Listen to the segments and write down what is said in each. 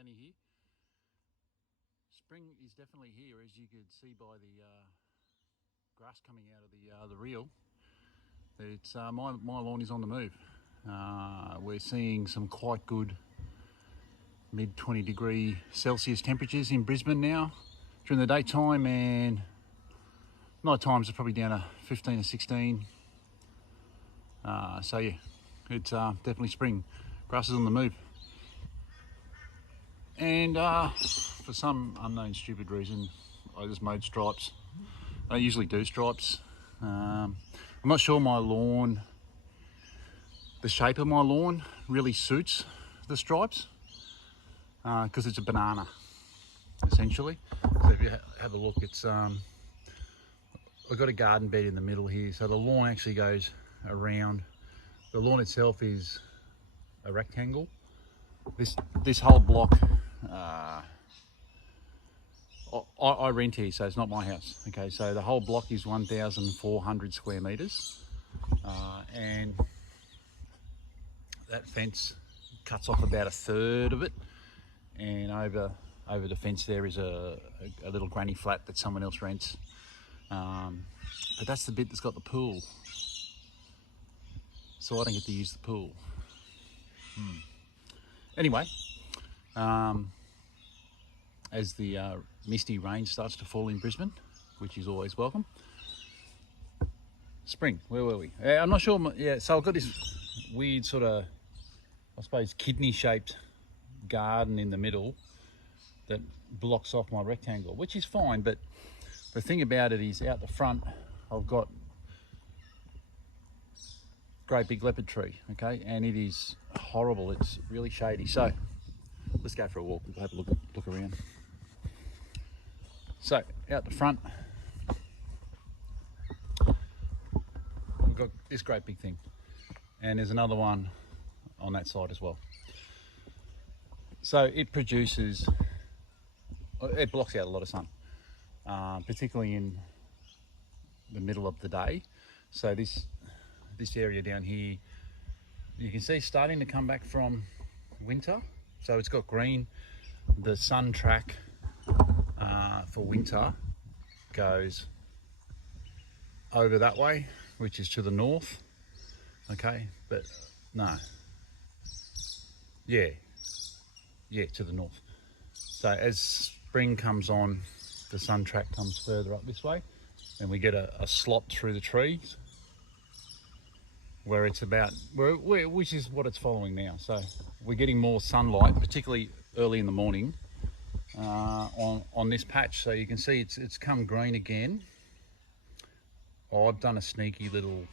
plenty here. Spring is definitely here, as you could see by the grass coming out of the reel. It's my lawn is on the move. We're seeing some quite good mid 20 degree Celsius temperatures in Brisbane now during the daytime, and night times are probably down to 15 or 16. So yeah, it's definitely spring. Grass is on the move. And for some unknown stupid reason, I just mowed stripes. I usually do stripes. I'm not sure my lawn, the shape of my lawn really suits the stripes, because it's a banana, essentially. So if you have a look, it's I've got a garden bed in the middle here, so the lawn actually goes around. The lawn itself is a rectangle. This whole block, I rent here, so it's not my house. Okay, so the whole block is 1,400 square meters, and that fence cuts off about a third of it, and over the fence there is a little granny flat that someone else rents, but that's the bit that's got the pool, so I don't get to use the pool. Anyway, as the misty rain starts to fall in Brisbane, which is always welcome. Spring, where were we? I'm not sure. Yeah, so I've got this weird sort of, I suppose, kidney-shaped garden in the middle that blocks off my rectangle, which is fine. But the thing about it is, out the front, I've got great big leopard tree, okay, and it is horrible. It's really shady. So let's go for a walk. We'll have a look around. So out the front, we've got this great big thing, and there's another one on that side as well. So it produces, it blocks out a lot of sun, particularly in the middle of the day. So this area down here, you can see starting to come back from winter. So it's got green. The sun track for winter goes over that way, which is to the north. Okay, but no, yeah, to the north. So as spring comes on, the sun track comes further up this way, and we get a slot through the trees where it's about, which is what it's following now. So we're getting more sunlight, particularly early in the morning, on this patch. So you can see it's come green again. I've done a sneaky little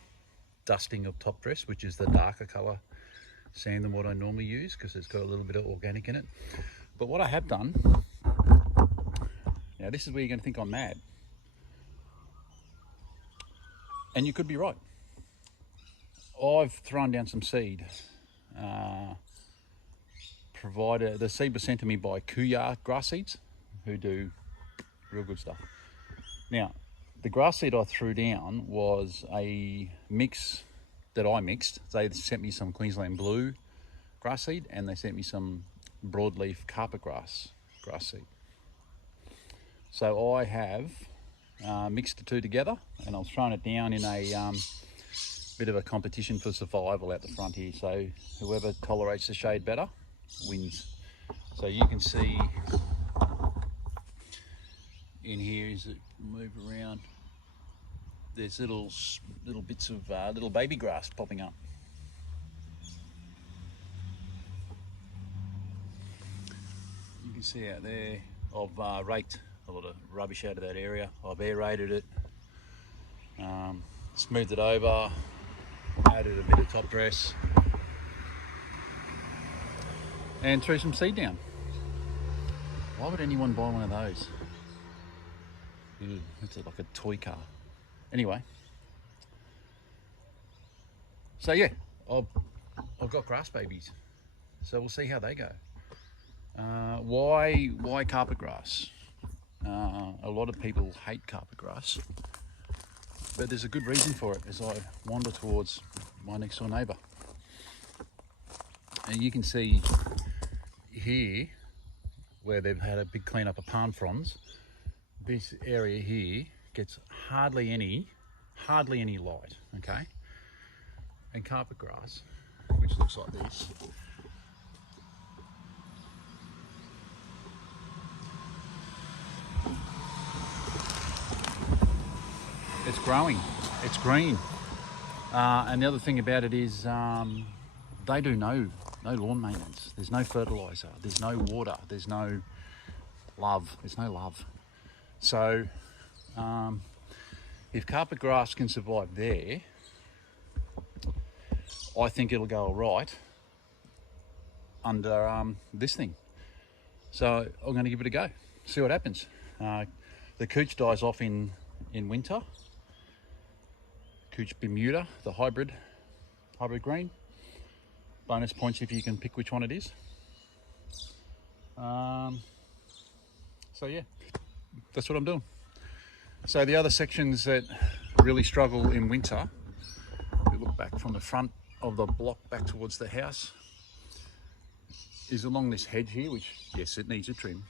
dusting of top dress, which is the darker colour sand than what I normally use, because it's got a little bit of organic in it. But what I have done, now this is where you're going to think I'm mad, and you could be right. I've thrown down some seed. The seed was sent to me by Kuya grass seeds, who do real good stuff. Now, the grass seed I threw down was a mix that I mixed. They sent me some Queensland blue grass seed, and they sent me some broadleaf carpet grass seed. So I have mixed the two together, and I was throwing it down in a bit of a competition for survival out the front here. So whoever tolerates the shade better wins. So you can see in here, as it move around, there's little bits of little baby grass popping up. You can see out there, I've raked a lot of rubbish out of that area. I've aerated it, smoothed it over, added a bit of top dress, and threw some seed down. Why would anyone buy one of those? It's like a toy car. Anyway, so yeah, I've got grass babies, so we'll see how they go. Why carpet grass? A lot of people hate carpet grass, but there's a good reason for it as I wander towards my next door neighbour. And you can see here, where they've had a big clean up of palm fronds, this area here gets hardly any light, okay? And carpet grass, which looks like this, it's growing, it's green. And the other thing about it is they do no lawn maintenance. There's no fertilizer, there's no water, there's no love, So if carpet grass can survive there, I think it'll go all right under this thing. So I'm going to give it a go, see what happens. The cooch dies off in winter. Cooch Bermuda, the hybrid green. Bonus points if you can pick which one it is. So yeah, that's what I'm doing. So the other sections that really struggle in winter, if you look back from the front of the block back towards the house, is along this hedge here, which yes, it needs a trim.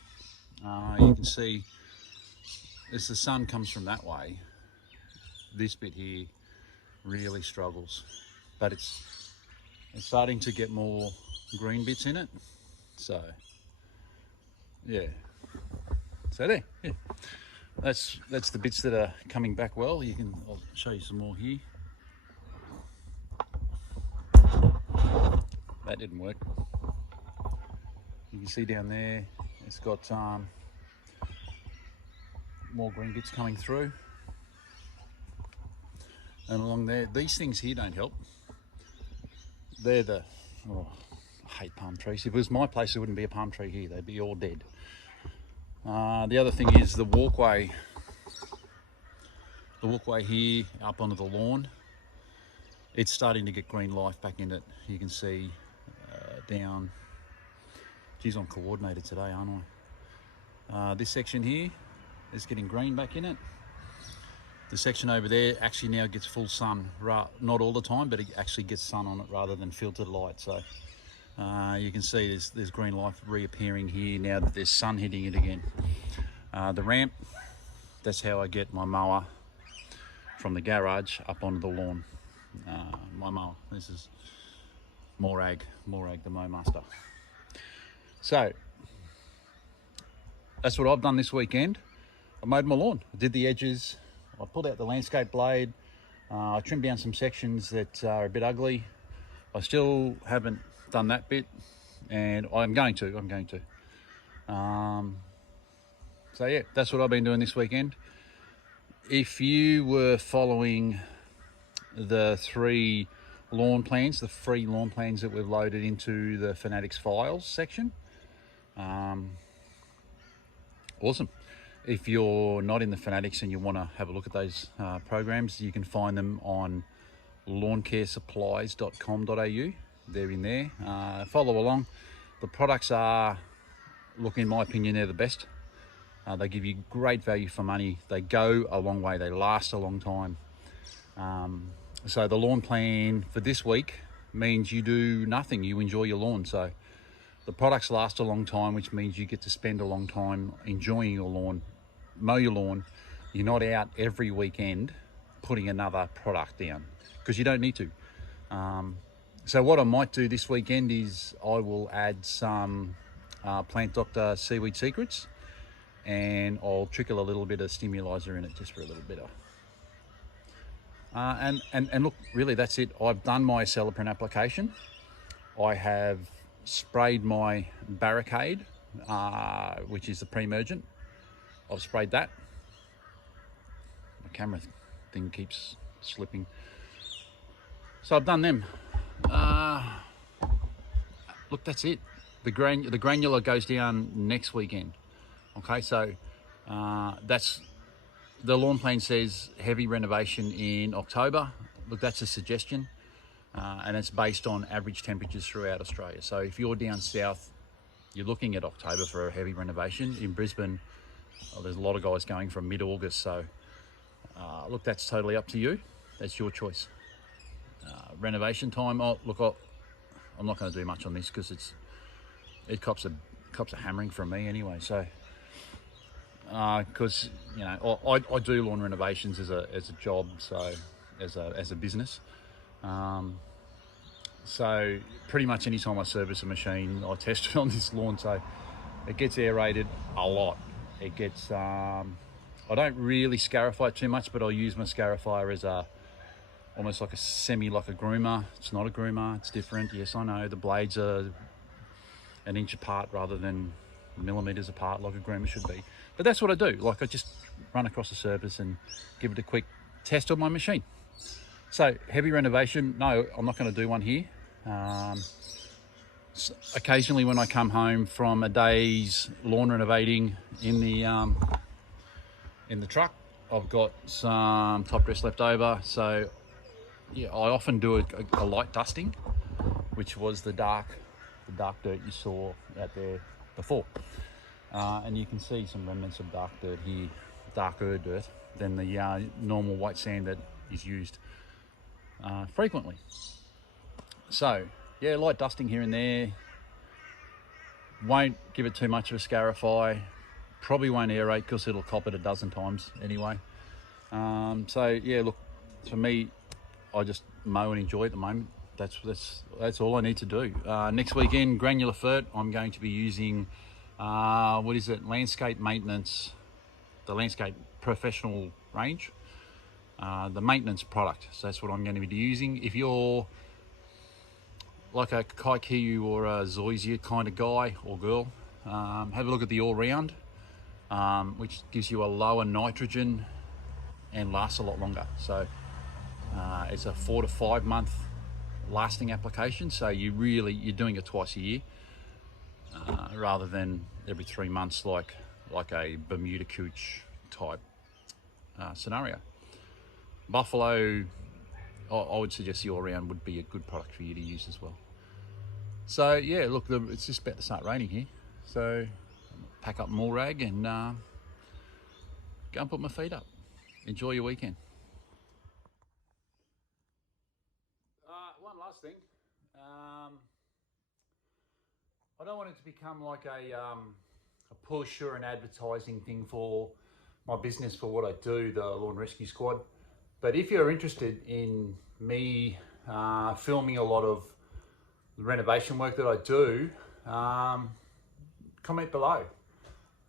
You can see as the sun comes from that way, this bit here really struggles, but it's starting to get more green bits in it. So yeah, so there, yeah, that's the bits that are coming back well. I'll show you some more here. That didn't work. You can see down there, it's got more green bits coming through. And along there, these things here don't help. They're I hate palm trees. If it was my place, there wouldn't be a palm tree here. They'd be all dead. The other thing is the walkway here up onto the lawn, it's starting to get green life back in it. You can see down, geez, I'm coordinated today, aren't I? This section here is getting green back in it. The section over there actually now gets full sun, not all the time, but it actually gets sun on it rather than filtered light. So you can see there's green life reappearing here now that there's sun hitting it again. The ramp, that's how I get my mower from the garage up onto the lawn. My mower, this is Morag the Mow Master. So that's what I've done this weekend. I mowed my lawn, I did the edges, I pulled out the landscape blade, I trimmed down some sections that are a bit ugly. I still haven't done that bit, and I'm going to. So yeah, that's what I've been doing this weekend. If you were following the free lawn plans that we've loaded into the Fanatics files section, awesome. If you're not in the Fanatics and you want to have a look at those programs, you can find them on lawncaresupplies.com.au. They're in there. Follow along. The products are, look, in my opinion, they're the best. They give you great value for money. They go a long way. They last a long time. So the lawn plan for this week means you do nothing. You enjoy your lawn. So the products last a long time, which means you get to spend a long time enjoying your lawn, mow your lawn. You're not out every weekend putting another product down because you don't need to. So what I might do this weekend is I will add some Plant Doctor Seaweed Secrets, and I'll trickle a little bit of Stimulizer in it just for a little bit of. And look, really that's it. I've done my Aceleprint application. I have sprayed my Barricade, which is the pre-emergent. I've sprayed that. My camera thing keeps slipping. So I've done them. Look, that's it. The granular goes down next weekend. Okay, so that's the lawn plan says heavy renovation in October. Look, that's a suggestion, and it's based on average temperatures throughout Australia. So if you're down south, you're looking at October for a heavy renovation. In Brisbane, there's a lot of guys going from mid-August. So look, that's totally up to you. That's your choice. Renovation time. I'm not going to do much on this because it cops a cops are hammering from me anyway. So, because you know, I do lawn renovations as a job, so as a business. So pretty much any time I service a machine, I test it on this lawn. So it gets aerated a lot. It gets. I don't really scarify it too much, but I'll use my scarifier as almost like like a groomer. It's not a groomer, it's different. Yes, I know, the blades are an inch apart rather than millimeters apart like a groomer should be. But that's what I do. Like, I just run across the surface and give it a quick test on my machine. So, heavy renovation, no, I'm not going to do one here. Occasionally when I come home from a day's lawn renovating in the truck, I've got some top dress left over, so yeah, I often do a light dusting, which was the dark dirt you saw out there before. And you can see some remnants of dark dirt here, darker dirt than the normal white sand that is used frequently. So yeah, light dusting here and there. Won't give it too much of a scarify. Probably won't aerate because it'll cop it a dozen times anyway. So yeah, look, for me, I just mow and enjoy at the moment. That's all I need to do. Next weekend, granular fert, I'm going to be using landscape maintenance, the landscape professional range, the maintenance product. So that's what I'm going to be using. If you're like a Kaikiu or a Zoysia kind of guy or girl, have a look at the all round, which gives you a lower nitrogen and lasts a lot longer. So it's a 4 to 5 month lasting application. So you're doing it twice a year, rather than every 3 months like a Bermuda cooch type scenario. Buffalo, I would suggest the all round would be a good product for you to use as well. So yeah, look, it's just about to start raining here. So pack up more rag and go and put my feet up. Enjoy your weekend. One last thing. I don't want it to become like a push or an advertising thing for my business for what I do, the Lawn Rescue Squad. But if you're interested in me filming a lot of the renovation work that I do, comment below.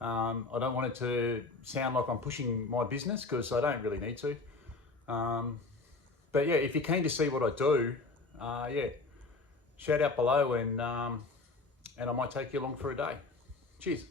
I don't want it to sound like I'm pushing my business, because I don't really need to. But yeah, if you're keen to see what I do, yeah, shout out below, and I might take you along for a day. Cheers.